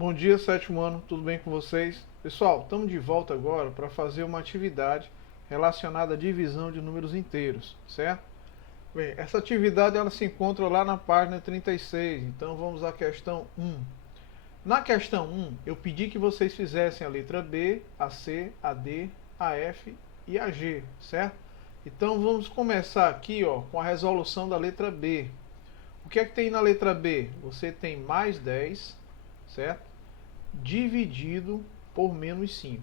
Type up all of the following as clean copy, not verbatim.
Bom dia, sétimo ano, tudo bem com vocês? Pessoal, estamos de volta agora para fazer uma atividade relacionada à divisão de números inteiros, certo? Bem, essa atividade ela se encontra lá na página 36, então vamos à questão 1. Na questão 1, eu pedi que vocês fizessem a letra B, a C, a D, a F e a G, certo? Então vamos começar aqui com a resolução da letra B. O que é que tem na letra B? Você tem mais 10, certo? Dividido por menos 5.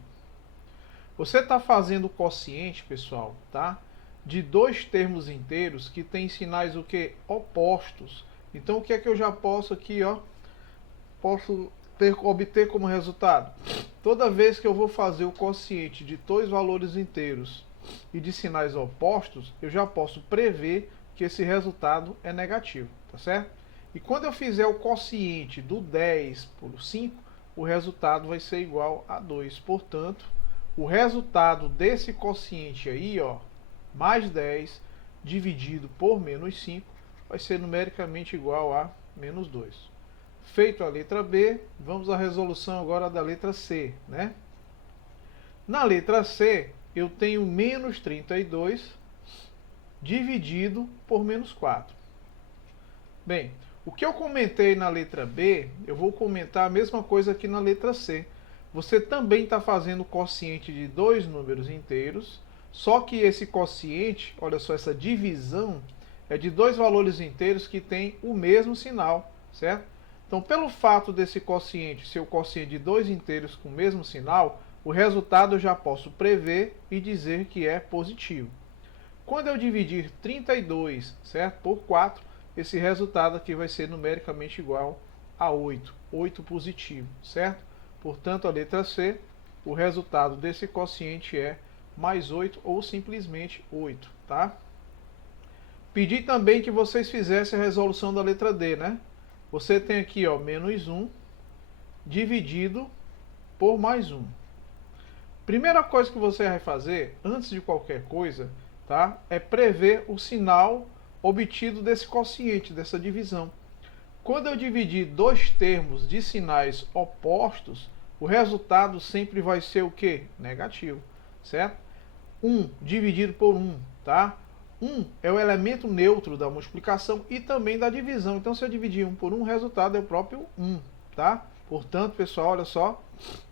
Você está fazendo o quociente, pessoal, tá? De dois termos inteiros que têm sinais o que? Opostos. Então o que é que eu já posso aqui, posso obter como resultado? Toda vez que eu vou fazer o quociente de dois valores inteiros e de sinais opostos, eu já posso prever que esse resultado é negativo, tá certo? E quando eu fizer o quociente do 10 por 5, o resultado vai ser igual a 2. Portanto, o resultado desse quociente aí, mais 10 dividido por menos 5, vai ser numericamente igual a menos 2. Feito a letra B, vamos à resolução agora da letra C, né? Na letra C, eu tenho menos 32 dividido por menos 4. Bem, o que eu comentei na letra B, eu vou comentar a mesma coisa aqui na letra C. Você também está fazendo o quociente de dois números inteiros, só que esse quociente, olha só, essa divisão, é de dois valores inteiros que têm o mesmo sinal, certo? Então, pelo fato desse quociente ser o quociente de dois inteiros com o mesmo sinal, o resultado eu já posso prever e dizer que é positivo. Quando eu dividir 32, certo, por 4, esse resultado aqui vai ser numericamente igual a 8. 8 positivo, certo? Portanto, a letra C, o resultado desse quociente é mais 8 ou simplesmente 8, tá? Pedi também que vocês fizessem a resolução da letra D, né? Você tem aqui, menos 1 dividido por mais 1. Primeira coisa que você vai fazer, antes de qualquer coisa, tá? É prever o sinal obtido desse quociente, dessa divisão. Quando eu dividir dois termos de sinais opostos, o resultado sempre vai ser o quê? Negativo, certo? 1 dividido por 1, tá? 1 é o elemento neutro da multiplicação e também da divisão. Então, se eu dividir 1 por 1, o resultado é o próprio 1, tá? Portanto, pessoal, olha só,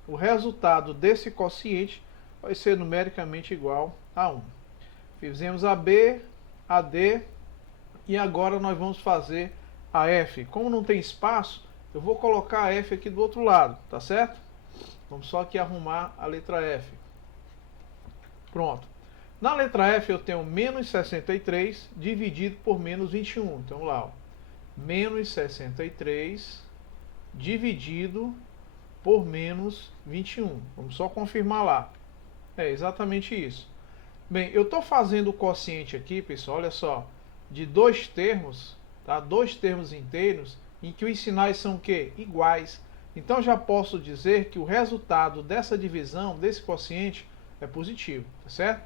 o resultado desse quociente vai ser numericamente igual a 1. Fizemos a B, a D, e agora nós vamos fazer a F. Como não tem espaço, eu vou colocar a F aqui do outro lado, tá certo? Vamos só aqui arrumar a letra F. Pronto. Na letra F eu tenho menos 63 dividido por menos 21. Então lá, menos 63 dividido por menos 21. Vamos só confirmar lá. É exatamente isso. Bem, eu estou fazendo o quociente aqui, pessoal, olha só, de dois termos, tá? Dois termos inteiros, em que os sinais são o quê? Iguais. Então já posso dizer que o resultado dessa divisão, desse quociente, é positivo, tá certo?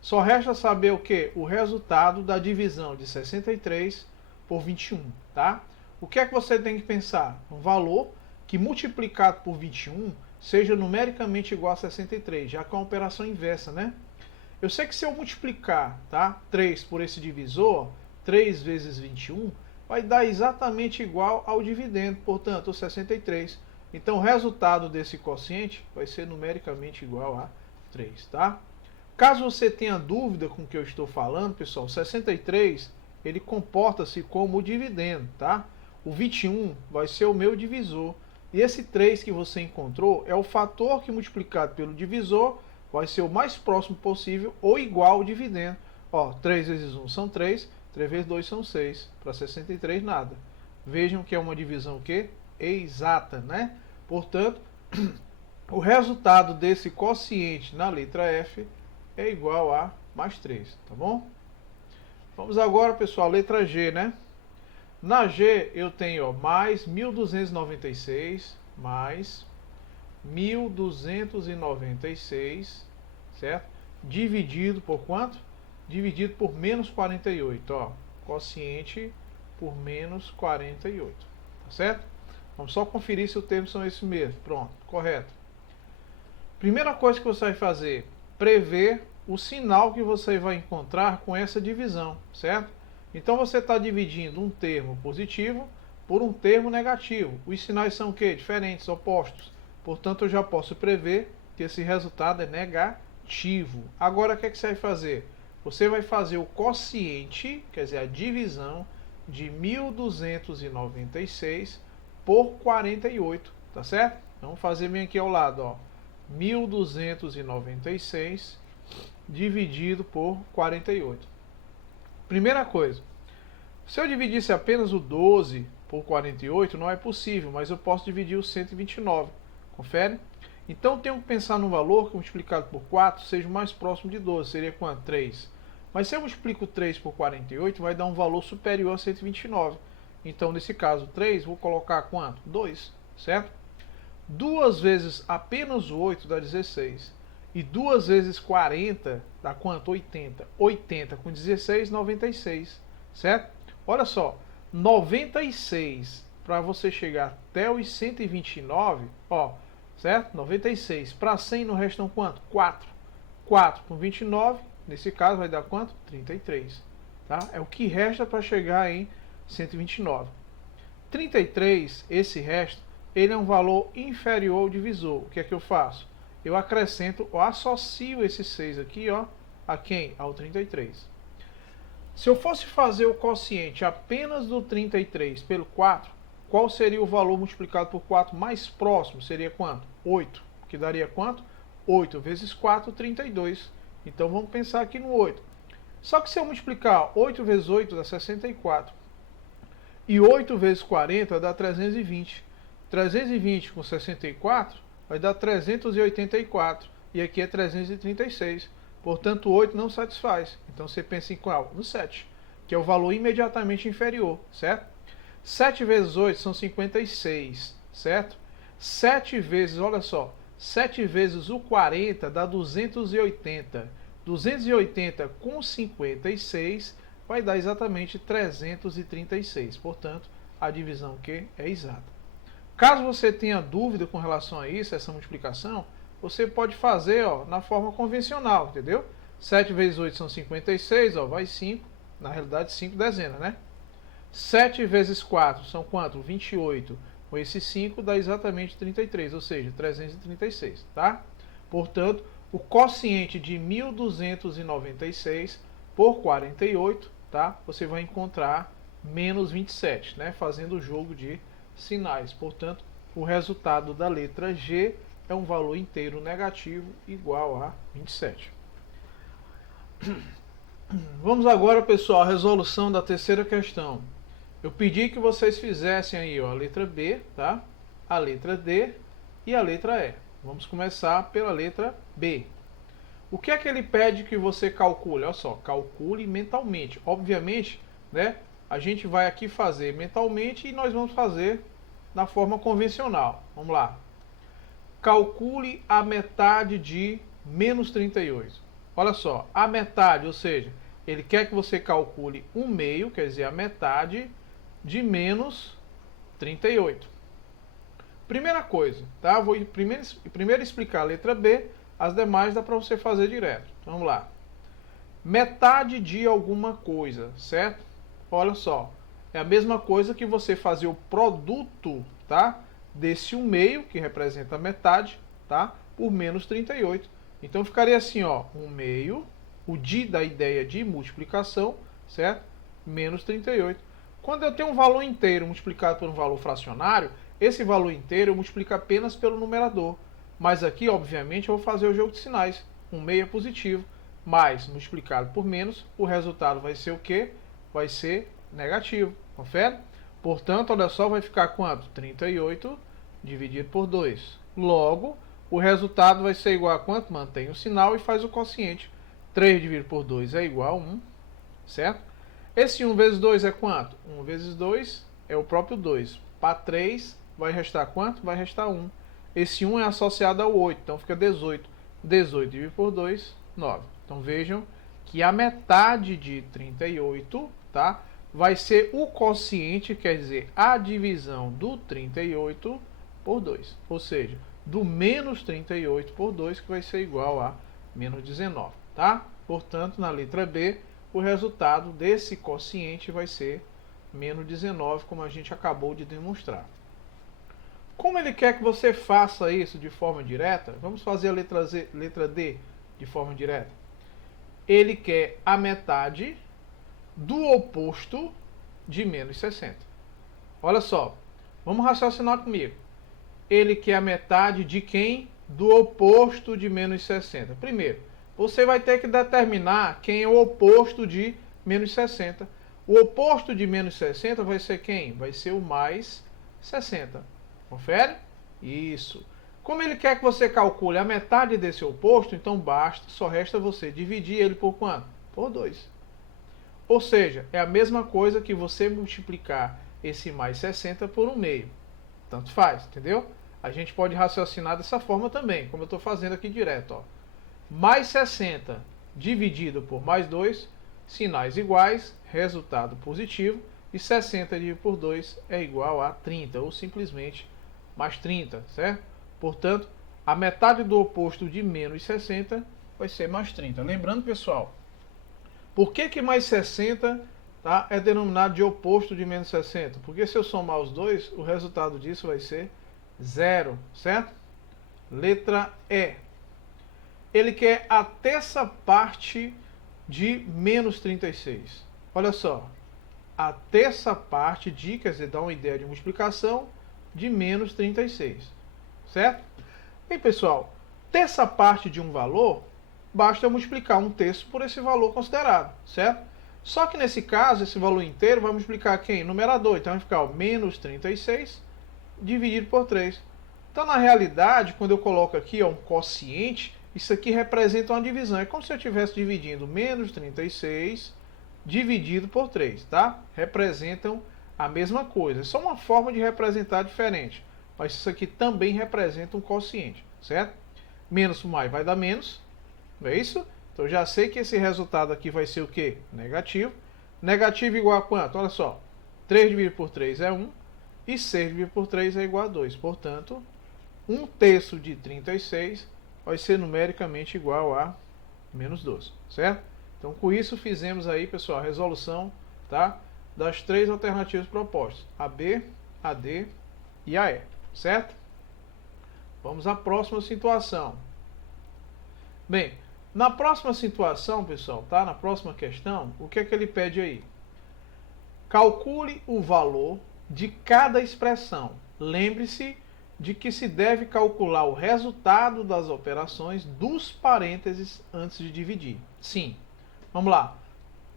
Só resta saber o quê? O resultado da divisão de 63 por 21, tá? O que é que você tem que pensar? Um valor que multiplicado por 21 seja numericamente igual a 63, já que é uma operação inversa, né? Eu sei que se eu multiplicar, tá, 3 por esse divisor, 3 vezes 21, vai dar exatamente igual ao dividendo, portanto, o 63. Então, o resultado desse quociente vai ser numericamente igual a 3, tá? Caso você tenha dúvida com o que eu estou falando, pessoal, 63, ele comporta-se como o dividendo, tá? O 21 vai ser o meu divisor. E esse 3 que você encontrou é o fator que multiplicado pelo divisor vai ser o mais próximo possível ou igual ao dividendo. 3 vezes 1 são 3, 3 vezes 2 são 6. Para 63, nada. Vejam que é uma divisão o quê? Exata, né? Portanto, o resultado desse quociente na letra F é igual a mais 3, tá bom? Vamos agora, pessoal, letra G, né? Na G eu tenho mais 1296 mais 1296, certo? Dividido por quanto? Dividido por menos 48, quociente por menos 48, tá certo? Vamos só conferir se os termos são esses mesmos. Pronto, correto. Primeira coisa que você vai fazer, prever o sinal que você vai encontrar com essa divisão, certo? Então você está dividindo um termo positivo por um termo negativo. Os sinais são o quê? Diferentes, opostos. Portanto, eu já posso prever que esse resultado é negativo. Agora, o que é que você vai fazer? Você vai fazer o quociente, quer dizer, a divisão de 1296 por 48, tá certo? Vamos fazer bem aqui ao lado, ó. 1296 dividido por 48. Primeira coisa, se eu dividisse apenas o 12 por 48, não é possível, mas eu posso dividir o 129. Confere? Então, tenho que pensar num valor que multiplicado por 4 seja o mais próximo de 12. Seria quanto? 3. Mas se eu multiplico 3 por 48, vai dar um valor superior a 129. Então, nesse caso, 3, vou colocar quanto? 2, certo? 2 vezes apenas o 8 dá 16. E 2 vezes 40 dá quanto? 80. 80 com 16, 96. Certo? Olha só, 96 para você chegar até os 129, ó, certo? 96 para 100 não restam quanto? 4. 4 com 29, nesse caso vai dar quanto? 33. Tá? É o que resta para chegar em 129. 33, esse resto, ele é um valor inferior ao divisor. O que é que eu faço? Eu acrescento, ou associo esse 6 aqui, ó, a quem? Ao 33. Se eu fosse fazer o quociente apenas do 33 pelo 4, qual seria o valor multiplicado por 4 mais próximo? Seria quanto? 8. Que daria quanto? 8 vezes 4, 32. Então vamos pensar aqui no 8. Só que se eu multiplicar 8 vezes 8 dá 64. E 8 vezes 40 dá 320. 320 com 64 vai dar 384. E aqui é 336. Portanto, o 8 não satisfaz. Então você pensa em qual? No 7, que é o valor imediatamente inferior, certo? 7 vezes 8 são 56, certo? 7 vezes, olha só, 7 vezes o 40 dá 280. 280 com 56 vai dar exatamente 336. Portanto, a divisão que é exata. Caso você tenha dúvida com relação a isso, essa multiplicação, você pode fazer, ó, na forma convencional, entendeu? 7 vezes 8 são 56, ó, vai 5, na realidade 5 dezenas, né? 7 vezes 4 são quanto? 28. Com esse 5 dá exatamente 33, ou seja, 336, tá? Portanto, o quociente de 1296 por 48, tá? Você vai encontrar menos 27, né? Fazendo o jogo de sinais. Portanto, o resultado da letra G é um valor inteiro negativo igual a 27. Vamos agora, pessoal, à resolução da terceira questão. Eu pedi que vocês fizessem aí, ó, a letra B, tá? A letra D e a letra E. Vamos começar pela letra B. O que é que ele pede que você calcule? Olha só, calcule mentalmente. Obviamente, né, a gente vai aqui fazer mentalmente e nós vamos fazer da forma convencional. Vamos lá. Calcule a metade de menos 38. Olha só, a metade, ou seja, ele quer que você calcule um meio, quer dizer, a metade de menos 38. Primeira coisa, tá? Vou primeiro explicar a letra B, as demais dá para você fazer direto. Vamos lá. Metade de alguma coisa, certo? Olha só, é a mesma coisa que você fazer o produto, tá? Desse 1/2, que representa a metade, tá? Por menos 38. Então ficaria assim, ó, 1/2, o de da ideia de multiplicação, certo? Menos 38. Quando eu tenho um valor inteiro multiplicado por um valor fracionário, esse valor inteiro eu multiplico apenas pelo numerador. Mas aqui, obviamente, eu vou fazer o jogo de sinais. 1/2 é positivo, mais multiplicado por menos, o resultado vai ser o quê? Vai ser negativo. Confere? Portanto, olha só, vai ficar quanto? 38 dividido por 2. Logo, o resultado vai ser igual a quanto? Mantém o sinal e faz o quociente. 3 dividido por 2 é igual a 1, certo? Esse 1 vezes 2 é quanto? 1 vezes 2 é o próprio 2. Para 3, vai restar quanto? Vai restar 1. Esse 1 é associado ao 8, então fica 18. 18 dividido por 2, 9. Então vejam que a metade de 38, tá? vai ser o quociente, quer dizer, a divisão do 38 por 2. Ou seja, do menos 38 por 2, que vai ser igual a menos 19, tá? Portanto, na letra B, o resultado desse quociente vai ser menos 19, como a gente acabou de demonstrar. Como ele quer que você faça isso de forma direta, vamos fazer a letra D de forma direta. Ele quer a metade do oposto de menos 60. Olha só, vamos raciocinar comigo. Ele quer a metade de quem? Do oposto de menos 60. Primeiro, você vai ter que determinar quem é o oposto de menos 60. O oposto de menos 60 vai ser quem? Vai ser o mais 60. Confere? Isso. Como ele quer que você calcule a metade desse oposto, então basta, só resta você dividir ele por quanto? Por 2. Ou seja, é a mesma coisa que você multiplicar esse mais 60 por 1/2. Tanto faz, entendeu? A gente pode raciocinar dessa forma também, como eu estou fazendo aqui direto. Ó. Mais 60 dividido por mais 2, sinais iguais, resultado positivo, e 60 dividido por 2 é igual a 30, ou simplesmente mais 30, certo? Portanto, a metade do oposto de menos 60 vai ser mais 30. Lembrando, pessoal, por que mais 60 tá, é denominado de oposto de menos 60? Porque se eu somar os dois, o resultado disso vai ser 0, certo? Letra E. Ele quer a terça parte de menos 36. Olha só, a terça parte de, quer dizer, dá uma ideia de multiplicação, de menos 36, certo? Bem, pessoal, terça parte de um valor, basta eu multiplicar 1/3 por esse valor considerado, certo? Só que nesse caso, esse valor inteiro vai multiplicar quem? Numerador, então vai ficar o menos 36 dividido por 3. Então, na realidade, quando eu coloco aqui ó, um quociente, isso aqui representa uma divisão. É como se eu estivesse dividindo menos 36 dividido por 3, tá? Representam a mesma coisa. É só uma forma de representar diferente. Mas isso aqui também representa um quociente, certo? Menos por mais vai dar menos, não é isso? Então, já sei que esse resultado aqui vai ser o quê? Negativo. Negativo igual a quanto? Olha só. 3 dividido por 3 é 1. E 6 dividido por 3 é igual a 2. Portanto, 1/3 de 36 vai ser numericamente igual a menos 12, certo? Então, com isso, fizemos aí, pessoal, a resolução, tá, das 3 alternativas propostas. A B, a D e a E, certo? Vamos à próxima situação. Bem, na próxima situação, pessoal, tá? Na próxima questão, o que é que ele pede aí? Calcule o valor de cada expressão. Lembre-se de que se deve calcular o resultado das operações dos parênteses antes de dividir. Sim. Vamos lá.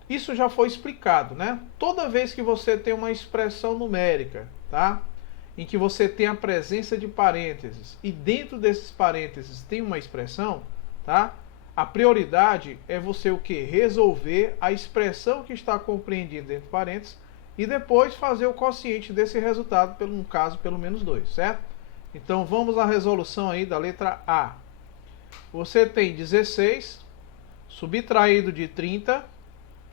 Isso já foi explicado, né? Toda vez que você tem uma expressão numérica, tá? Em que você tem a presença de parênteses e dentro desses parênteses tem uma expressão, tá? A prioridade é você o quê? Resolver a expressão que está compreendida dentro de parênteses e depois fazer o quociente desse resultado, no caso, pelo menos 2, certo? Então, vamos à resolução aí da letra A. Você tem 16 subtraído de 30,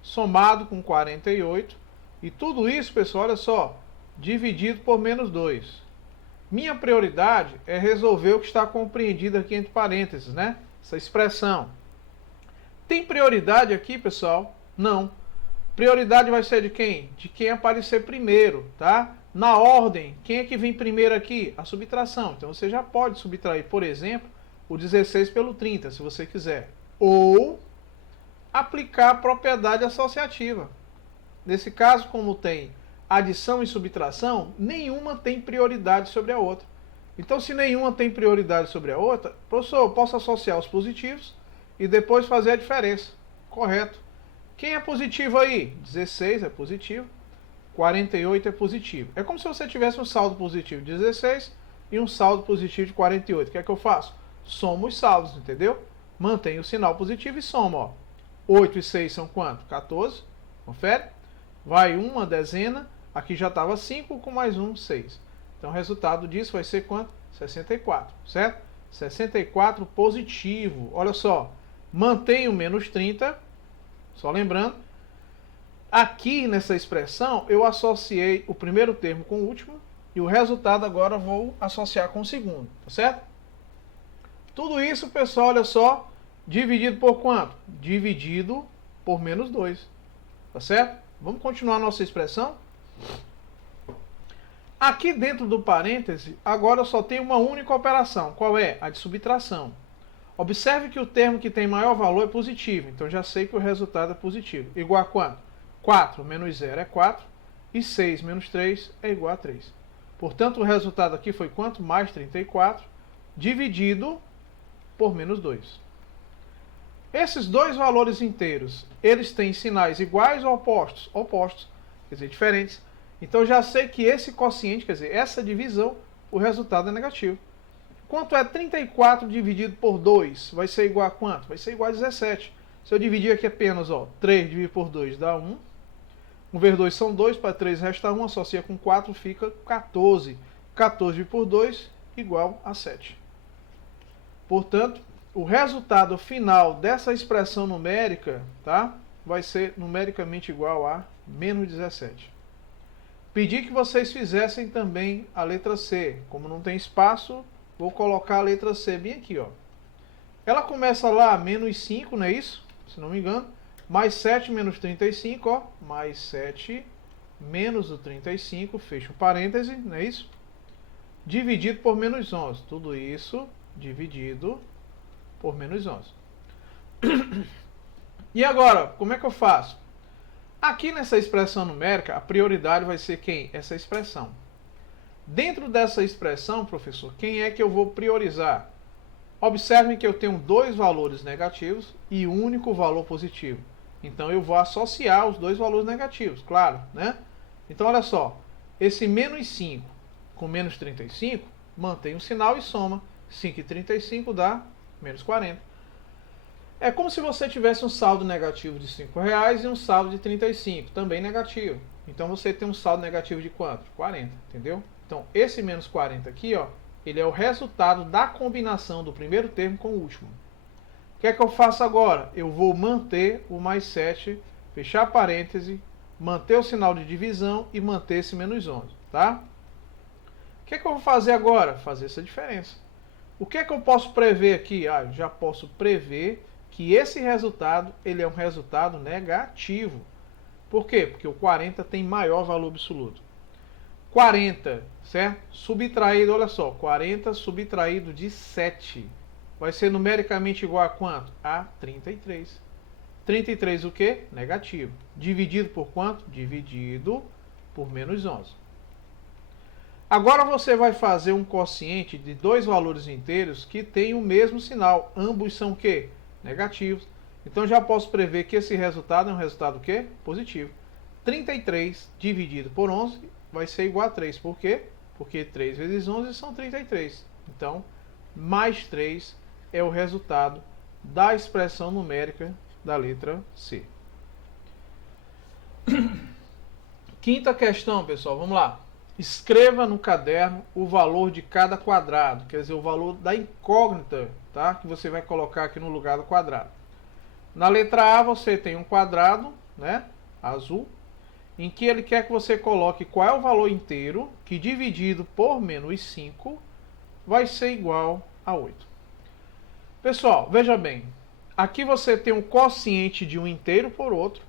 somado com 48, e tudo isso, pessoal, olha só, dividido por menos 2. Minha prioridade é resolver o que está compreendido aqui entre parênteses, né? Essa expressão. Tem prioridade aqui, pessoal? Não. Prioridade vai ser de quem? De quem aparecer primeiro, tá? Na ordem, quem é que vem primeiro aqui? A subtração. Então você já pode subtrair, por exemplo, o 16 pelo 30, se você quiser. Ou aplicar a propriedade associativa. Nesse caso, como tem adição e subtração, nenhuma tem prioridade sobre a outra. Então, se nenhuma tem prioridade sobre a outra, professor, eu posso associar os positivos e depois fazer a diferença. Correto. Quem é positivo aí? 16 é positivo, 48 é positivo. É como se você tivesse um saldo positivo de 16 e um saldo positivo de 48. O que é que eu faço? Somo os saldos, entendeu? Mantenho o sinal positivo e somo, ó. 8 e 6 são quanto? 14. Confere? Vai uma dezena. Aqui já estava 5, com mais 1, 6. Então o resultado disso vai ser quanto? 64, certo? 64 positivo. Olha só. Mantém o menos 30. Só lembrando. Aqui nessa expressão eu associei o primeiro termo com o último e o resultado agora vou associar com o segundo, tá certo? Tudo isso, pessoal, olha só, dividido por quanto? Dividido por menos 2, tá certo? Vamos continuar a nossa expressão? Aqui dentro do parêntese, agora eu só tenho uma única operação. Qual é? A de subtração. Observe que o termo que tem maior valor é positivo, então já sei que o resultado é positivo. Igual a quanto? 4 menos 0 é 4, e 6 menos 3 é igual a 3. Portanto, o resultado aqui foi quanto? Mais 34, dividido por menos 2. Esses dois valores inteiros, eles têm sinais iguais ou opostos? Opostos, quer dizer, diferentes. Então já sei que esse quociente, quer dizer, essa divisão, o resultado é negativo. Quanto é 34 dividido por 2? Vai ser igual a quanto? Vai ser igual a 17. Se eu dividir aqui apenas, 3 dividido por 2 dá 1. 1 vezes 2 são 2, para 3 resta 1, associa com 4, fica 14. 14 dividido por 2 igual a 7. Portanto, o resultado final dessa expressão numérica, tá, vai ser numericamente igual a menos 17. Pedi que vocês fizessem também a letra C. Como não tem espaço, vou colocar a letra C bem aqui, ó. Ela começa lá, menos 5, não é isso? Se não me engano. Mais 7 menos 35, ó. Mais 7 menos o 35, fecha o parêntese, não é isso? Dividido por menos 11. Tudo isso dividido por menos 11. E agora, como é que eu faço? Aqui nessa expressão numérica, a prioridade vai ser quem? Essa expressão. Dentro dessa expressão, professor, quem é que eu vou priorizar? Observem que eu tenho dois valores negativos e um único valor positivo. Então eu vou associar os dois valores negativos, claro, né? Então olha só, esse menos 5 com menos 35, mantém o sinal e soma. 5 e 35 dá menos 40. É como se você tivesse um saldo negativo de R$5 e um saldo de 35, também negativo. Então você tem um saldo negativo de quanto? 40, entendeu? Então esse menos 40 aqui, ó, ele é o resultado da combinação do primeiro termo com o último. O que é que eu faço agora? Eu vou manter o mais 7, fechar parêntese, manter o sinal de divisão e manter esse menos 11, tá? O que é que eu vou fazer agora? Fazer essa diferença. O que é que eu posso prever aqui? Eu já posso prever que esse resultado, ele é um resultado negativo. Por quê? Porque o 40 tem maior valor absoluto. 40, certo? Subtraído, olha só, 40 subtraído de 7. Vai ser numericamente igual a quanto? A 33. 33 o quê? Negativo. Dividido por quanto? Dividido por menos 11. Agora você vai fazer um quociente de dois valores inteiros que têm o mesmo sinal. Ambos são o quê? Negativos. Então já posso prever que esse resultado é um resultado o quê? Positivo. 33 dividido por 11 vai ser igual a 3. Por quê? Porque 3 vezes 11 são 33. Então, mais 3 é o resultado da expressão numérica da letra C. Quinta questão, pessoal, vamos lá. Escreva no caderno o valor de cada quadrado, quer dizer, o valor da incógnita, tá? Que você vai colocar aqui no lugar do quadrado. Na letra A você tem um quadrado, né, azul, em que ele quer que você coloque qual é o valor inteiro, que dividido por menos 5 vai ser igual a 8. Pessoal, veja bem, aqui você tem um quociente de um inteiro por outro,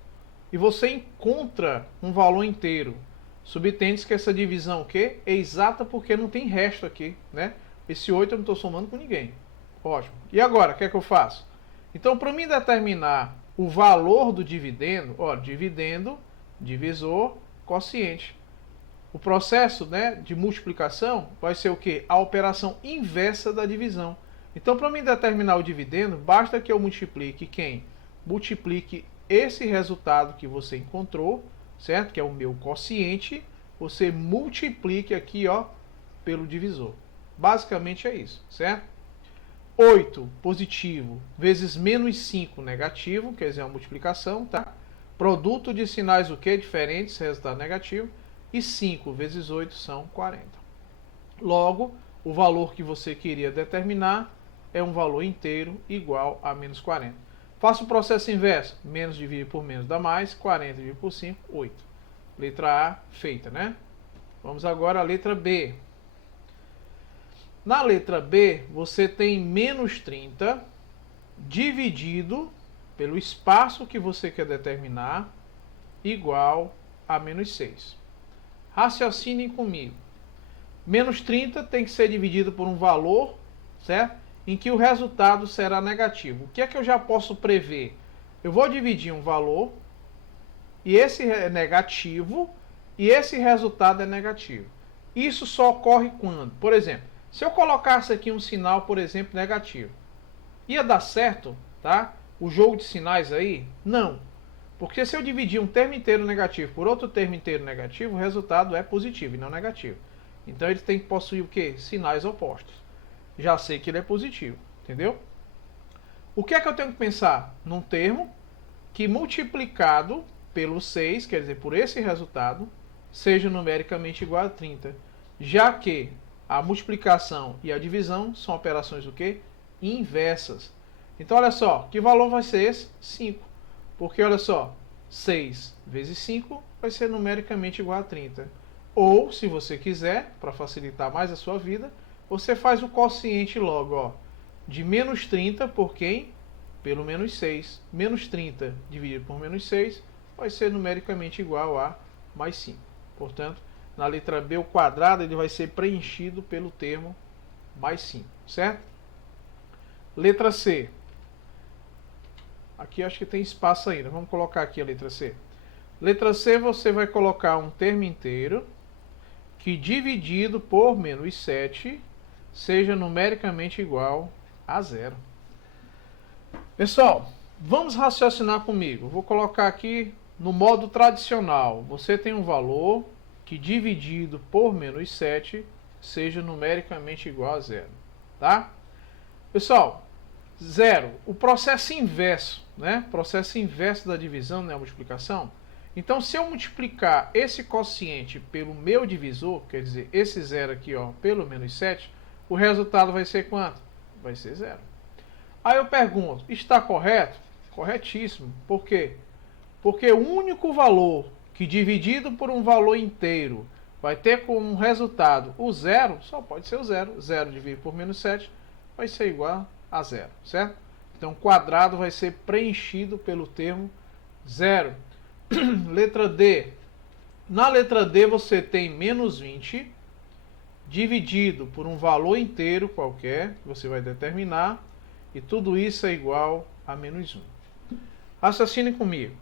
e você encontra um valor inteiro. Subtende-se que essa divisão aqui é exata porque não tem resto aqui, né? Esse 8 eu não estou somando com ninguém. Ótimo. E agora, o que é que eu faço? Então, para mim determinar o valor do dividendo, ó, dividendo, divisor, quociente. O processo, né, de multiplicação vai ser o quê? A operação inversa da divisão. Então, para mim determinar o dividendo, basta que eu multiplique quem? Multiplique esse resultado que você encontrou, certo? Que é o meu quociente, você multiplique aqui, ó, pelo divisor. Basicamente é isso, certo? 8 positivo vezes menos 5 negativo, quer dizer, uma multiplicação, tá? Produto de sinais o que? Diferentes, resultado negativo. E 5 vezes 8 são 40. Logo, o valor que você queria determinar é um valor inteiro igual a menos 40. Faço o processo inverso. Menos dividido por menos dá mais. 40 dividido por 5, 8. Letra A feita, né? Vamos agora à letra B. Na letra B, você tem menos 30 dividido pelo espaço que você quer determinar, igual a menos 6. Raciocinem comigo. Menos 30 tem que ser dividido por um valor, certo? Em que o resultado será negativo. O que é que eu já posso prever? Eu vou dividir um valor, e esse é negativo, e esse resultado é negativo. Isso só ocorre quando? Por exemplo, se eu colocasse aqui um sinal, por exemplo, negativo, ia dar certo, tá? O jogo de sinais aí? Não. Porque se eu dividir um termo inteiro negativo por outro termo inteiro negativo, o resultado é positivo e não negativo. Então ele tem que possuir o quê? Sinais opostos. Já sei que ele é positivo, entendeu? O que é que eu tenho que pensar? Num termo que multiplicado pelo 6, quer dizer, por esse resultado, seja numericamente igual a 30. Já que a multiplicação e a divisão são operações o quê? Inversas. Então olha só, que valor vai ser esse? 5. Porque olha só, 6 vezes 5 vai ser numericamente igual a 30. Ou, se você quiser, para facilitar mais a sua vida, você faz o quociente logo, ó, de menos 30 por quem? Pelo menos 6. Menos 30 dividido por menos 6 vai ser numericamente igual a mais 5. Portanto, na letra B, o quadrado ele vai ser preenchido pelo termo mais 5, certo? Letra C. Aqui acho que tem espaço ainda. Vamos colocar aqui a letra C. Letra C, você vai colocar um termo inteiro que dividido por menos 7 seja numericamente igual a 0. Pessoal, vamos raciocinar comigo. Vou colocar aqui no modo tradicional. Você tem um valor que dividido por menos 7 seja numericamente igual a 0. Tá? Pessoal, 0. O processo inverso, né? Processo inverso da divisão, né? A multiplicação. Então, se eu multiplicar esse quociente pelo meu divisor, quer dizer, esse 0 aqui, ó, pelo menos 7, o resultado vai ser quanto? Vai ser 0. Aí eu pergunto, está correto? Corretíssimo. Por quê? Porque o único valor que dividido por um valor inteiro vai ter como resultado o 0, só pode ser o 0. 0 dividido por menos 7 vai ser igual a 0, certo? Então, o quadrado vai ser preenchido pelo termo 0. Letra D. Na letra D você tem menos 20 dividido por um valor inteiro qualquer, que você vai determinar, e tudo isso é igual a menos 1. Raciocine comigo.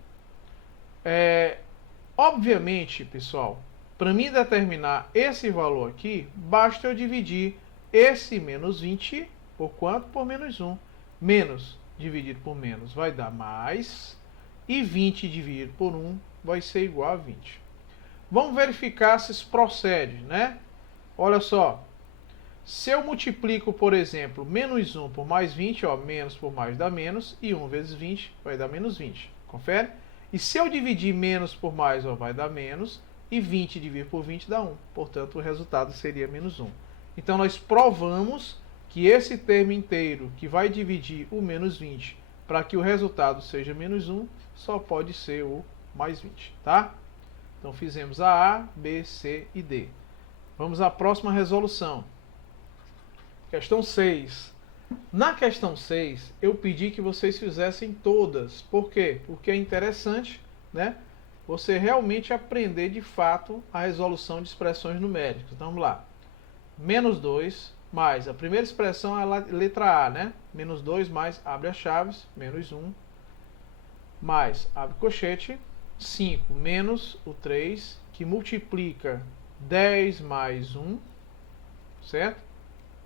Obviamente, pessoal, para mim determinar esse valor aqui, basta eu dividir esse menos 20 por quanto? Por menos 1. Menos dividido por menos vai dar mais, e 20 dividido por 1 vai ser igual a 20. Vamos verificar se isso procede, né? Olha só, se eu multiplico, por exemplo, menos 1 por mais 20, ó, menos por mais dá menos, e 1 vezes 20 vai dar menos 20. Confere? E se eu dividir menos por mais, ó, vai dar menos, e 20 dividido por 20 dá 1. Portanto, o resultado seria menos 1. Então, nós provamos que esse termo inteiro que vai dividir o menos 20 para que o resultado seja menos 1, só pode ser o mais 20, tá? Então, fizemos a, B, C e D. Vamos à próxima resolução. Questão 6. Na questão 6, eu pedi que vocês fizessem todas. Por quê? Porque é interessante, né, você realmente aprender de fato a resolução de expressões numéricas. Então, vamos lá. Menos 2 mais, a primeira expressão é a letra A, né? Menos 2 mais, abre as chaves, menos 1, mais, abre colchete, 5 menos o 3, que multiplica 10 mais 1, certo?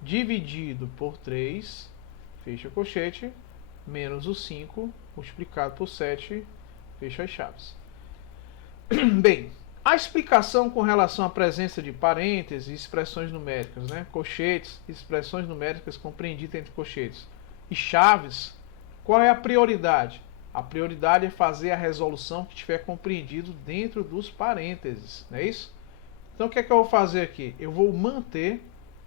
Dividido por 3, fecha colchete, menos o 5, multiplicado por 7, fecha as chaves. Bem, a explicação com relação à presença de parênteses e expressões numéricas, né? Colchetes, expressões numéricas compreendidas entre colchetes e chaves, qual é a prioridade? A prioridade é fazer a resolução que estiver compreendido dentro dos parênteses, não é isso? Então o que é que eu vou fazer aqui? Eu vou manter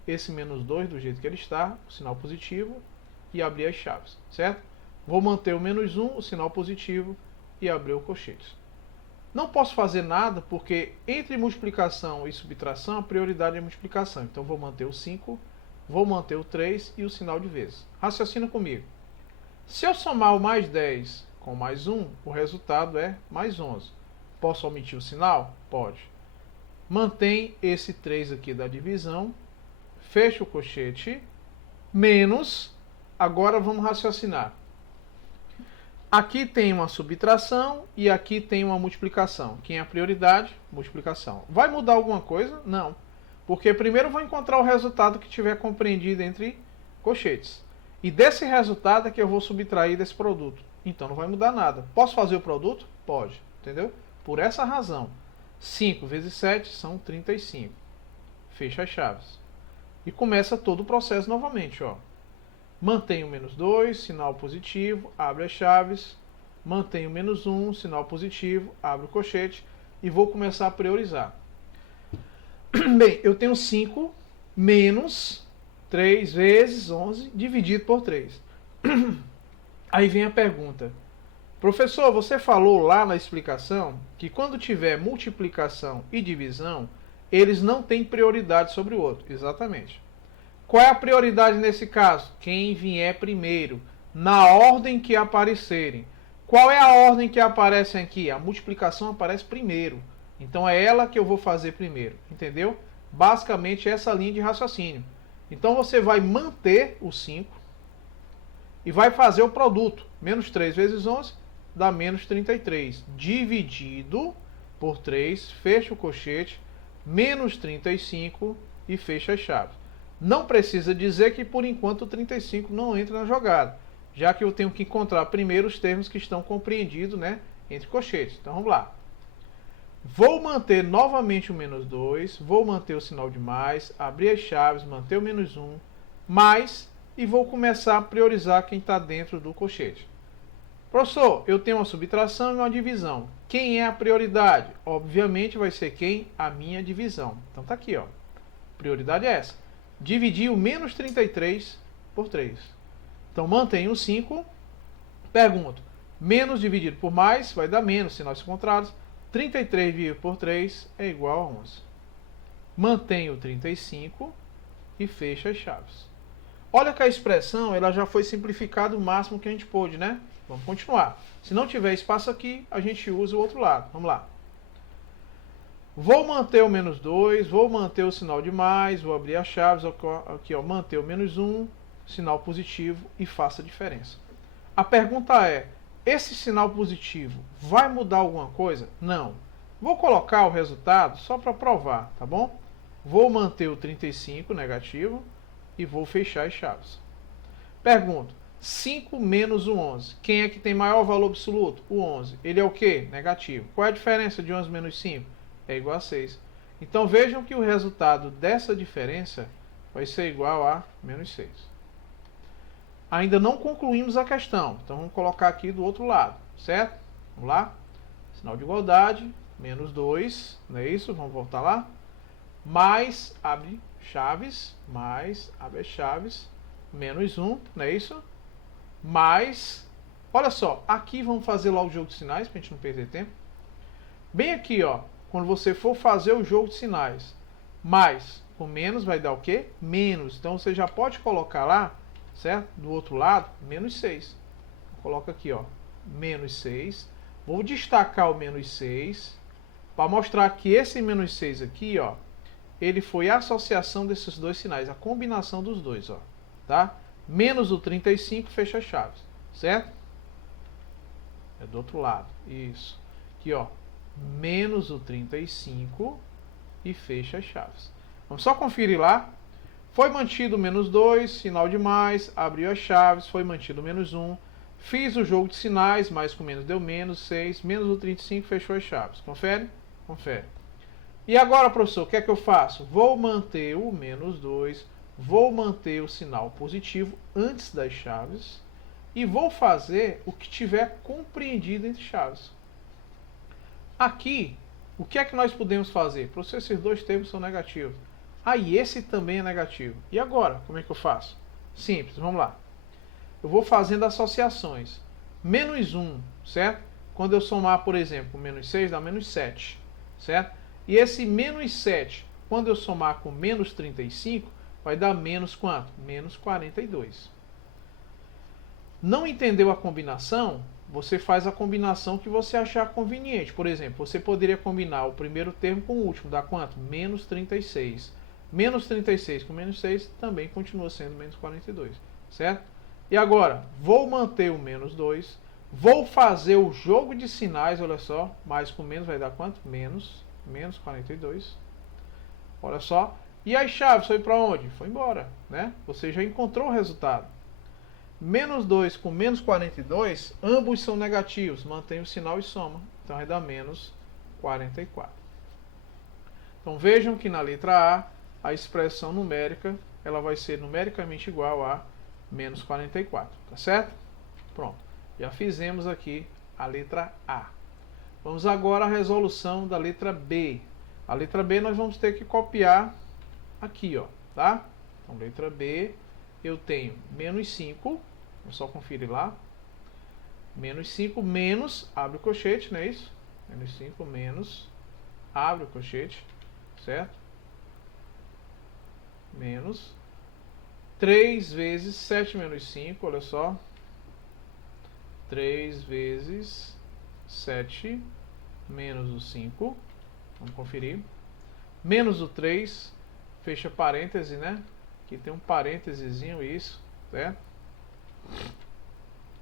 esse menos 2 do jeito que ele está, o sinal positivo, e abrir as chaves, certo? Vou manter o menos 1, o sinal positivo, e abrir o colchete. Não posso fazer nada porque entre multiplicação e subtração a prioridade é multiplicação. Então vou manter o 5, vou manter o 3 e o sinal de vezes. Raciocina comigo. Se eu somar o mais 10 com mais 1, o resultado é mais 11. Posso omitir o sinal? Pode. Mantém esse 3 aqui da divisão, fecha o colchete, menos, agora vamos raciocinar. Aqui tem uma subtração e aqui tem uma multiplicação. Quem é a prioridade? Multiplicação. Vai mudar alguma coisa? Não. Porque primeiro eu vou encontrar o resultado que tiver compreendido entre colchetes. E desse resultado é que eu vou subtrair desse produto. Então não vai mudar nada. Posso fazer o produto? Pode. Entendeu? Por essa razão. 5 vezes 7 são 35. Fecha as chaves. E começa todo o processo novamente, ó. Mantém o menos 2, sinal positivo, abre as chaves. Mantém o menos 1, sinal positivo, abre o colchete. E vou começar a priorizar. Bem, eu tenho 5 menos 3 vezes 11 dividido por 3. Aí vem a pergunta. Professor, você falou lá na explicação que quando tiver multiplicação e divisão, eles não têm prioridade sobre o outro. Exatamente. Qual é a prioridade nesse caso? Quem vier primeiro, na ordem que aparecerem. Qual é a ordem que aparece aqui? A multiplicação aparece primeiro. Então é ela que eu vou fazer primeiro. Entendeu? Basicamente essa linha de raciocínio. Então você vai manter o 5 e vai fazer o produto. Menos 3 vezes 11 dá menos 33. Dividido por 3, fecha o colchete, menos 35 e fecha as chaves. Não precisa dizer que por enquanto o 35 não entra na jogada, já que eu tenho que encontrar primeiro os termos que estão compreendidos, né, entre colchetes. Então vamos lá. Vou manter novamente o menos 2, vou manter o sinal de mais, abrir as chaves, manter o menos 1, mais, e vou começar a priorizar quem está dentro do colchete. Professor, eu tenho uma subtração e uma divisão. Quem é a prioridade? Obviamente vai ser quem? A minha divisão. Então tá aqui, ó. Prioridade é essa. Dividir o menos 33 por 3. Então mantenho o 5. Pergunto. Menos dividido por mais vai dar menos, sinais contrários. 33 dividido por 3 é igual a 11. Mantenho o 35 e fecho as chaves. Olha que a expressão ela já foi simplificada o máximo que a gente pôde, né? Vamos continuar. Se não tiver espaço aqui, a gente usa o outro lado. Vamos lá. Vou manter o menos 2, vou manter o sinal de mais, vou abrir as chaves, aqui ó, manter o menos 1, sinal positivo e faça a diferença. A pergunta é, esse sinal positivo vai mudar alguma coisa? Não. Vou colocar o resultado só para provar, tá bom? Vou manter o 35 negativo e vou fechar as chaves. Pergunto, 5 menos o 11, quem é que tem maior valor absoluto? O 11. Ele é o quê? Negativo. Qual é a diferença de 11 menos 5? É igual a 6. Então vejam que o resultado dessa diferença vai ser igual a menos 6. Ainda não concluímos a questão, então vamos colocar aqui do outro lado, certo? Vamos lá? Sinal de igualdade, menos 2, não é isso? Vamos voltar lá. Mais, abre chaves, mais, abre chaves, menos 1, não é isso? Mais, olha só, aqui vamos fazer lá o jogo de sinais, para a gente não perder tempo. Bem aqui, ó. Quando você for fazer o jogo de sinais, mais o menos vai dar o quê? Menos. Então você já pode colocar lá, certo? Do outro lado, menos 6. Coloca aqui, ó, menos 6. Vou destacar o menos 6 para mostrar que esse menos 6 aqui, ó, ele foi a associação desses dois sinais, a combinação dos dois, ó, tá? Menos o 35 fecha as chaves, certo? É do outro lado, isso. Aqui, ó, menos o 35 e fecha as chaves. Vamos só conferir lá. Foi mantido o menos 2, sinal de mais, abriu as chaves, foi mantido o menos 1. Fiz o jogo de sinais, mais com menos deu menos 6, menos o 35 fechou as chaves. Confere? Confere. E agora, professor, o que é que eu faço? Vou manter o menos 2, vou manter o sinal positivo antes das chaves e vou fazer o que tiver compreendido entre chaves. Aqui, o que é que nós podemos fazer? Professor, esses dois termos são negativos. Ah, e esse também é negativo. E agora, como é que eu faço? Simples, vamos lá. eu vou fazendo associações. Menos 1, certo? Quando eu somar, por exemplo, com menos 6, dá menos 7, certo? E esse menos 7, quando eu somar com menos 35, vai dar menos quanto? Menos 42. Não entendeu a combinação? Você faz a combinação que você achar conveniente. Por exemplo, você poderia combinar o primeiro termo com o último, dá quanto? Menos 36. Menos 36 com menos 6 também continua sendo menos 42, certo? E agora, vou manter o menos 2, vou fazer o jogo de sinais, olha só, mais com menos vai dar quanto? Menos 42. Olha só. E as chaves foi para onde? Foi embora, né? Você já encontrou o resultado. Menos 2 com menos 42, ambos são negativos. Mantém o sinal e soma. Então vai dar menos 44. Então vejam que na letra A, a expressão numérica ela vai ser numericamente igual a menos 44. Tá certo? Pronto. Já fizemos aqui a letra A. Vamos agora à resolução da letra B. A letra B nós vamos ter que copiar aqui, ó, tá? Então, letra B, eu tenho menos 5, vou só conferir lá. Menos 5 menos, abre o colchete, não é isso? Menos 5 menos, abre o colchete, certo? Menos 3 vezes 7 menos 5, olha só. 3 vezes 7 menos o 5, vamos conferir. Menos o 3, fecha parêntese, né? Aqui tem um parêntesezinho, isso, certo?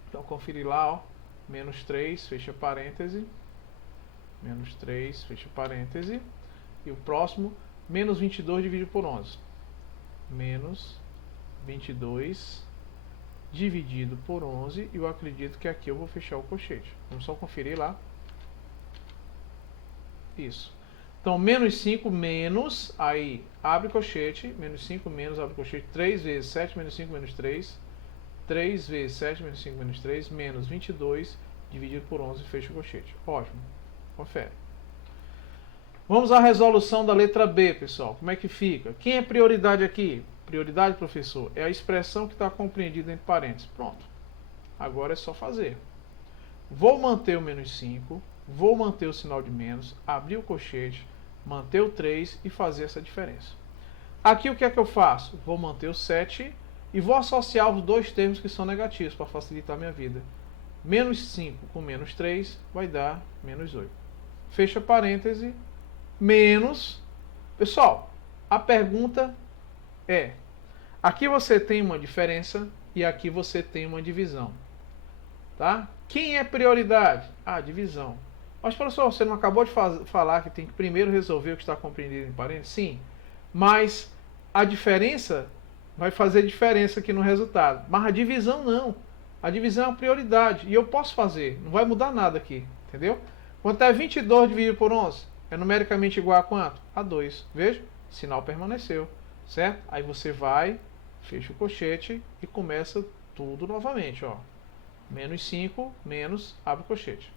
Então, conferir lá, ó. Menos 3, fecha parêntese. Menos 3, fecha parêntese. E o próximo, menos 22 dividido por 11. Menos 22 dividido por 11. E eu acredito que aqui eu vou fechar o colchete. Vamos só conferir lá. Isso. Então, menos 5 menos, aí abre colchete, menos 5 menos, abre colchete, 3 vezes 7 menos 5 menos 3, 3 vezes 7 menos 5 menos 3, menos 22, dividido por 11, fecha o colchete. Ótimo. Confere. Vamos à resolução da letra B, pessoal. Como é que fica? Quem é prioridade aqui? Prioridade, professor, é a expressão que está compreendida entre parênteses. Pronto. Agora é só fazer. Vou manter o menos 5, vou manter o sinal de menos, abrir o colchete, manter o 3 e fazer essa diferença. Aqui o que é que eu faço? Vou manter o 7 e vou associar os dois termos que são negativos para facilitar a minha vida. Menos 5 com menos 3 vai dar menos 8. Fecha parêntese, menos... Pessoal, a pergunta é... Aqui você tem uma diferença e aqui você tem uma divisão. Tá? Quem é prioridade? Ah, divisão. Mas, professor, você não acabou de falar que tem que primeiro resolver o que está compreendido em parênteses? Sim, mas a diferença vai fazer diferença aqui no resultado. Mas a divisão não. A divisão é uma prioridade e eu posso fazer. Não vai mudar nada aqui, entendeu? Quanto é 22 dividido por 11? É numericamente igual a quanto? A 2. Veja, o sinal permaneceu, certo? Aí você vai, fecha o colchete e começa tudo novamente, ó. Menos 5, menos, abre o colchete.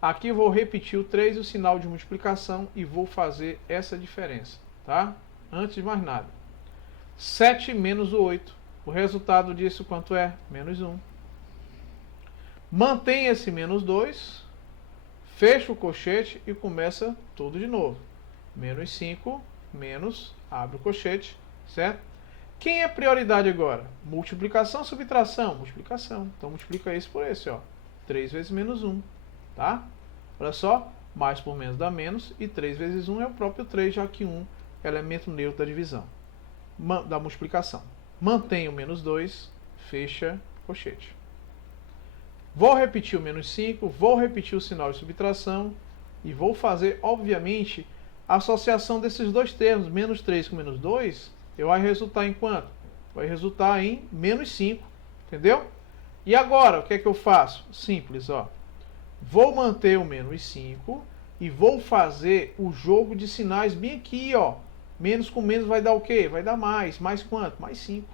Aqui eu vou repetir o 3 e o sinal de multiplicação e vou fazer essa diferença, tá? Antes de mais nada. 7 menos o 8. O resultado disso quanto é? Menos 1. Mantém esse menos 2. Fecha o colchete e começa tudo de novo. Menos 5, menos, abre o colchete, certo? Quem é prioridade agora? Multiplicação ou subtração? Multiplicação. Então multiplica esse por esse, ó. 3 vezes menos 1. Tá? Olha só, mais por menos dá menos, e 3 vezes 1 é o próprio 3, já que 1 é elemento neutro da divisão, da multiplicação. Mantém o menos 2, fecha colchete. Vou repetir o menos 5, vou repetir o sinal de subtração, e vou fazer, obviamente, a associação desses dois termos, menos 3 com menos 2, vai resultar em quanto? Vai resultar em menos 5, entendeu? E agora, o que é que eu faço? Simples, ó. Vou manter o menos 5 e vou fazer o jogo de sinais bem aqui, ó. Menos com menos vai dar o quê? Vai dar mais. Mais quanto? Mais 5.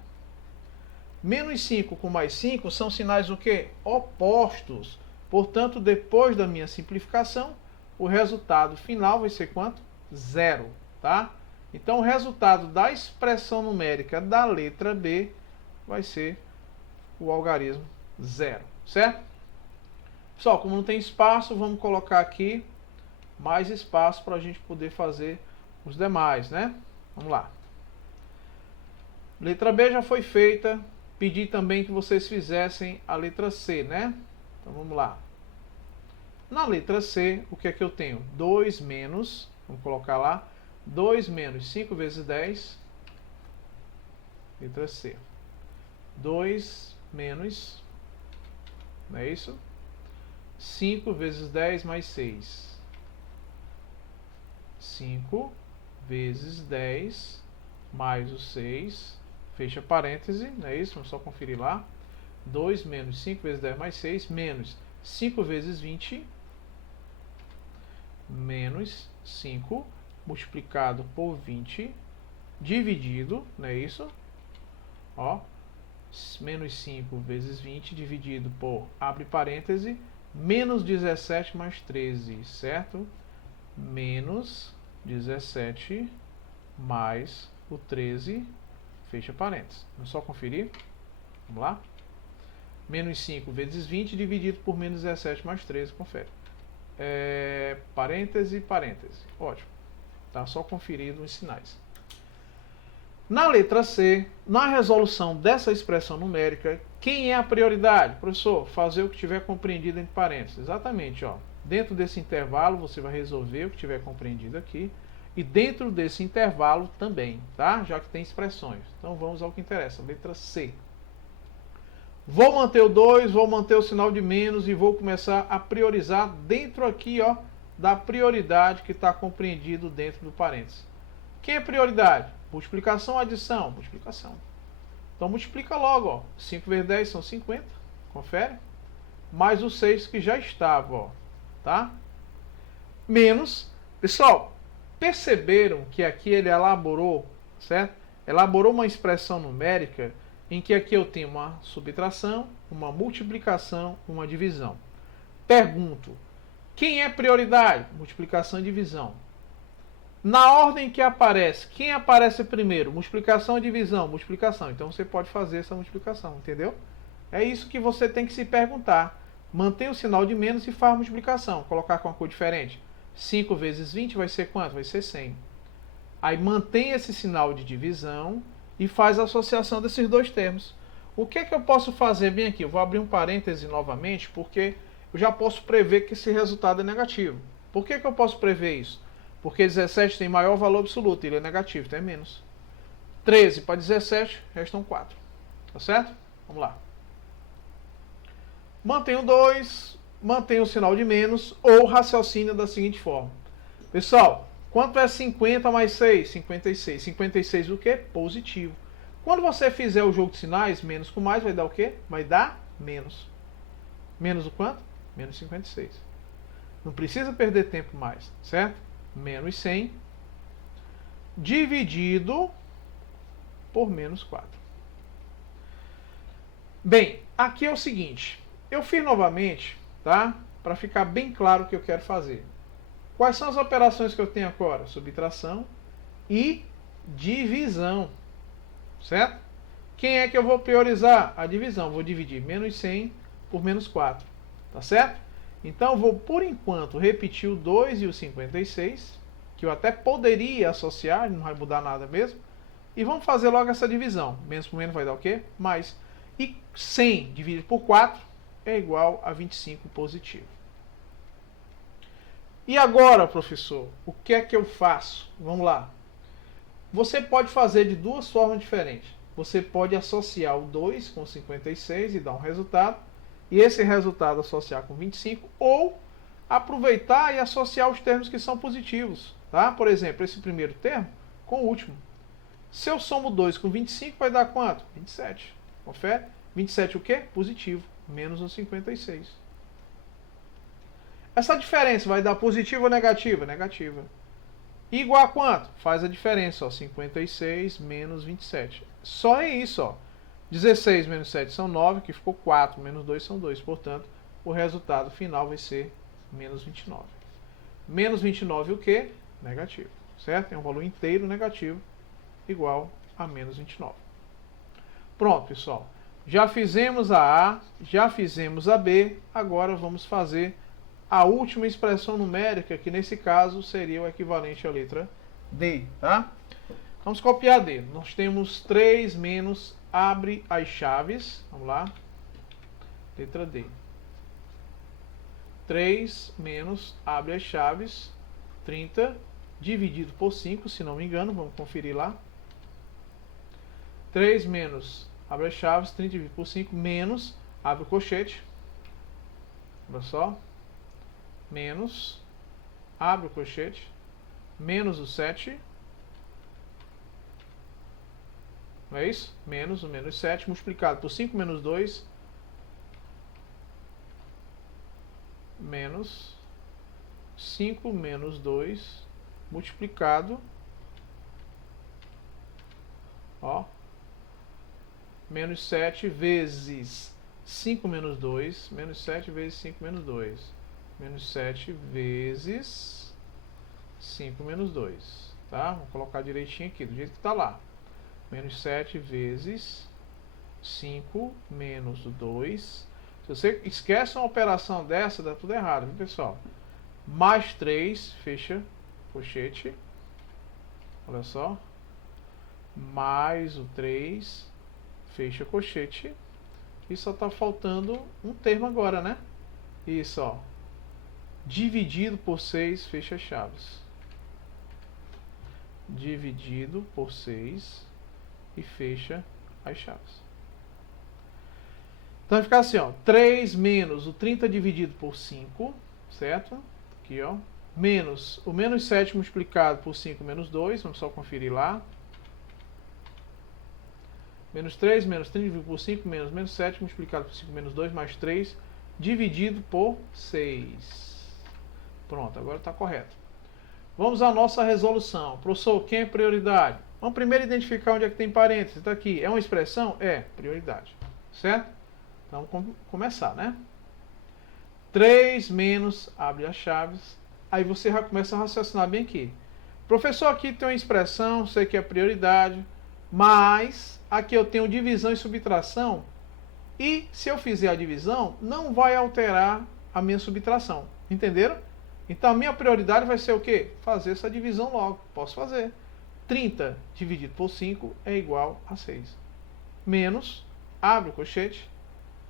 Menos 5 com mais 5 são sinais o quê? Opostos. Portanto, depois da minha simplificação, o resultado final vai ser quanto? 0, tá? Então, o resultado da expressão numérica da letra B vai ser o algarismo zero, certo? Pessoal, como não tem espaço, vamos colocar aqui mais espaço para a gente poder fazer os demais, né? Vamos lá. Letra B já foi feita. Pedi também que vocês fizessem a letra C, né? Então vamos lá. Na letra C, o que é que eu tenho? 2 menos, vamos colocar lá, 2 menos 5 vezes 10. Letra C. 2 menos, não é isso? 5 vezes 10 mais 6. 5 vezes 10 mais o 6, fecha parêntese, não é isso? Vamos só conferir lá. 2 menos 5 vezes 10 mais 6, menos 5 vezes 20, menos 5 multiplicado por 20, dividido, não é isso? Ó, menos 5 vezes 20 dividido por, abre parêntese, menos 17 mais 13, certo? Menos 17 mais o 13, fecha parênteses. Vamos só conferir. Vamos lá. Menos 5 vezes 20 dividido por menos 17 mais 13, confere. Parêntese, parêntese. Ótimo. Tá só conferido os sinais. Na letra C, na resolução dessa expressão numérica, quem é a prioridade? Professor, fazer o que tiver compreendido entre parênteses. Exatamente, ó. Dentro desse intervalo você vai resolver o que tiver compreendido aqui. E dentro desse intervalo também, tá? Já que tem expressões. Então vamos ao que interessa. Letra C. Vou manter o 2, vou manter o sinal de menos e vou começar a priorizar dentro aqui, ó, da prioridade que está compreendido dentro do parênteses. Quem é prioridade? Multiplicação ou adição? Multiplicação. Então multiplica logo, ó. 5 vezes 10 são 50, confere. Mais o 6 que já estava, ó, tá? Menos, pessoal, perceberam que aqui ele elaborou, certo? Elaborou uma expressão numérica em que aqui eu tenho uma subtração, uma multiplicação, uma divisão. Pergunto, quem é prioridade? Multiplicação e divisão. Na ordem que aparece, quem aparece primeiro? Multiplicação e divisão, multiplicação. Então você pode fazer essa multiplicação, entendeu? É isso que você tem que se perguntar. Mantém o sinal de menos e faz a multiplicação. Colocar com uma cor diferente. 5 vezes 20 vai ser quanto? Vai ser 100. Aí mantém esse sinal de divisão e faz a associação desses dois termos. O que é que eu posso fazer bem aqui? Eu vou abrir um parêntese novamente, porque eu já posso prever que esse resultado é negativo. Por que eu posso prever isso? Porque 17 tem maior valor absoluto, ele é negativo, então é menos. 13 para 17, restam 4. Tá certo? Vamos lá. Mantém o 2, mantém o sinal de menos, ou raciocina da seguinte forma. Pessoal, quanto é 50 mais 6? 56. 56 o quê? Positivo. Quando você fizer o jogo de sinais, menos com mais vai dar o quê? Vai dar menos. Menos o quanto? Menos 56. Não precisa perder tempo mais, certo? Menos 100 dividido por menos 4. Bem, aqui é o seguinte. Eu fiz novamente, tá? Para ficar bem claro o que eu quero fazer. Quais são as operações que eu tenho agora? Subtração e divisão, certo? Quem é que eu vou priorizar? A divisão. Vou dividir menos 100 por menos 4, tá certo? Então, vou, por enquanto, repetir o 2 e o 56, que eu até poderia associar, não vai mudar nada mesmo. E vamos fazer logo essa divisão. Menos por menos vai dar o quê? Mais. E 100 dividido por 4 é igual a 25 positivo. E agora, professor, o que é que eu faço? Vamos lá. Você pode fazer de duas formas diferentes. Você pode associar o 2 com 56 e dar um resultado. E esse resultado associar com 25, ou aproveitar e associar os termos que são positivos. Tá? Por exemplo, esse primeiro termo com o último. Se eu somo 2 com 25, vai dar quanto? 27. Confere? 27 o quê? Positivo. Menos o 56. Essa diferença vai dar positiva ou negativa? Negativa. Igual a quanto? Faz a diferença, ó, 56 menos 27. Só é isso, ó. 16 menos 7 são 9, que ficou 4, menos 2 são 2. Portanto, o resultado final vai ser menos 29. Menos 29 o quê? Negativo. Certo? É um valor inteiro negativo, igual a menos 29. Pronto, pessoal. Já fizemos a A, já fizemos a B, agora vamos fazer a última expressão numérica, que nesse caso seria o equivalente à letra D, tá? Vamos copiar D. Nós temos 3 menos, abre as chaves, vamos lá, letra D. 3 menos, abre as chaves, 30, dividido por 5, se não me engano, vamos conferir lá. 3 menos, abre as chaves, 30 dividido por 5, menos, abre o colchete, olha só, menos, abre o colchete, menos o 7, não é isso? Menos o menos 7, multiplicado por 5 menos 2, menos 5 menos 2, multiplicado, ó, menos 7 vezes 5 menos 2, menos 7 vezes 5 menos 2, menos 7 vezes 5 menos 2, tá? Vou colocar direitinho aqui, do jeito que está lá. Menos 7 vezes 5 menos 2. Se você esquece uma operação dessa, dá tudo errado, viu, pessoal? Mais 3, fecha colchete. Olha só. Mais o 3, fecha colchete. E só está faltando um termo agora, né? Isso, ó. Dividido por 6, fecha chaves. Dividido por 6 e fecha as chaves. Então vai ficar assim, ó. 3 menos o 30 dividido por 5, certo? Aqui, ó. Menos o menos 7 multiplicado por 5 menos 2. Vamos só conferir lá. Menos 3 menos 30 dividido por 5 menos 7 multiplicado por 5 menos 2 mais 3 dividido por 6. Pronto, agora está correto. Vamos à nossa resolução. Professor, quem é prioridade? Vamos primeiro identificar onde é que tem parênteses. Está aqui. É uma expressão? É, prioridade. Certo? Então, vamos começar, né? 3 menos, abre as chaves. Aí você já começa a raciocinar bem aqui. Professor, aqui tem uma expressão, sei que é prioridade, mas aqui eu tenho divisão e subtração. E se eu fizer a divisão, não vai alterar a minha subtração. Entenderam? Então a minha prioridade vai ser o quê? Fazer essa divisão logo. Posso fazer. 30 dividido por 5 é igual a 6. Menos, abre o colchete,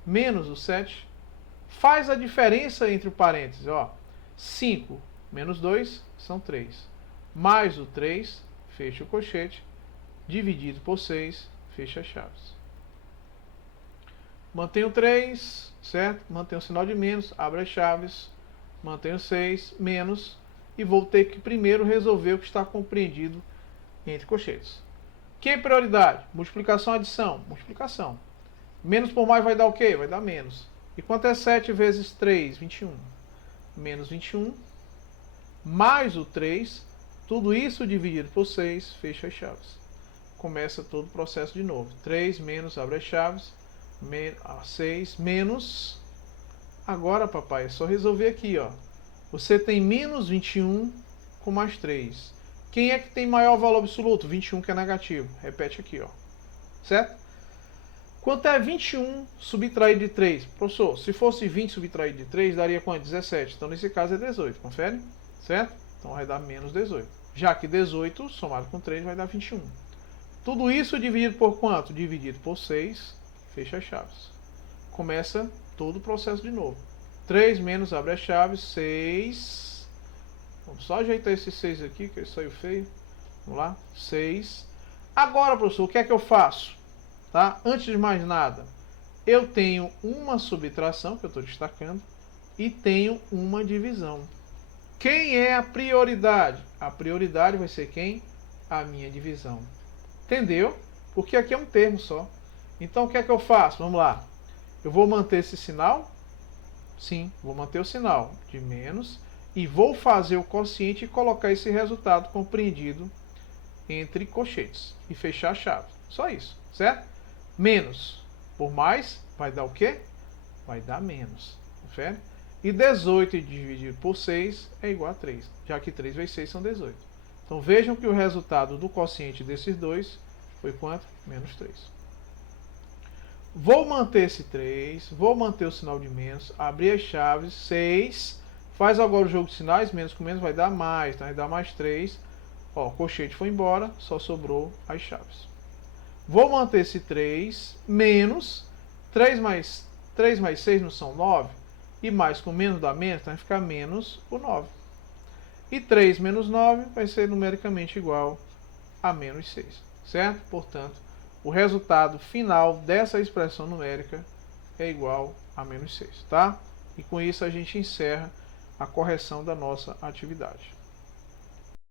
menos o 7. Faz a diferença entre o parênteses. Ó. 5 menos 2 são 3. Mais o 3, fecha o colchete, dividido por 6, fecha as chaves. Mantém o 3, certo? Mantém o sinal de menos, abre as chaves. Mantenho 6, menos, e vou ter que primeiro resolver o que está compreendido entre colchetes. Quem é prioridade? Multiplicação, adição. Multiplicação. Menos por mais vai dar o quê? Vai dar menos. E quanto é 7 vezes 3? 21. Menos 21, mais o 3, tudo isso dividido por 6, fecha as chaves. Começa todo o processo de novo. 3 menos, abre as chaves, 6 menos... Agora, papai, é só resolver aqui, ó. Você tem menos 21 com mais 3. Quem é que tem maior valor absoluto? 21, que é negativo. Repete aqui, ó. Certo? Quanto é 21 subtraído de 3? Professor, se fosse 20 subtraído de 3, daria quanto? 17. Então, nesse caso, é 18. Confere? Certo? Então, vai dar menos 18. Já que 18, somado com 3, vai dar 21. Tudo isso dividido por quanto? Dividido por 6, fecha as chaves. Começa todo o processo de novo. 3 menos, abre as chaves, 6. Vamos só ajeitar esse 6 aqui, que ele saiu feio. Vamos lá, 6. Agora, professor, o que é que eu faço? Tá? Antes de mais nada, eu tenho uma subtração, que eu estou destacando, e tenho uma divisão. Quem é a prioridade? A prioridade vai ser quem? A minha divisão. Entendeu? Porque aqui é um termo só. Então, o que é que eu faço? Vamos lá. Eu vou manter esse sinal? Sim, vou manter o sinal de menos e vou fazer o quociente e colocar esse resultado compreendido entre colchetes e fechar a chave. Só isso, certo? Menos por mais vai dar o quê? Vai dar menos, confere? E 18 dividido por 6 é igual a 3, já que 3 vezes 6 são 18. Então vejam que o resultado do quociente desses dois foi quanto? Menos 3. Vou manter esse 3, vou manter o sinal de menos, abrir as chaves, 6, faz agora o jogo de sinais, menos com menos vai dar mais, tá? Vai dar mais 3, ó, o colchete foi embora, só sobrou as chaves. Vou manter esse 3, menos, 3 mais 6 não são 9, e mais com menos dá menos, então vai ficar menos o 9. E 3 menos 9 vai ser numericamente igual a menos 6, certo? Portanto, o resultado final dessa expressão numérica é igual a menos 6, tá? E com isso a gente encerra a correção da nossa atividade.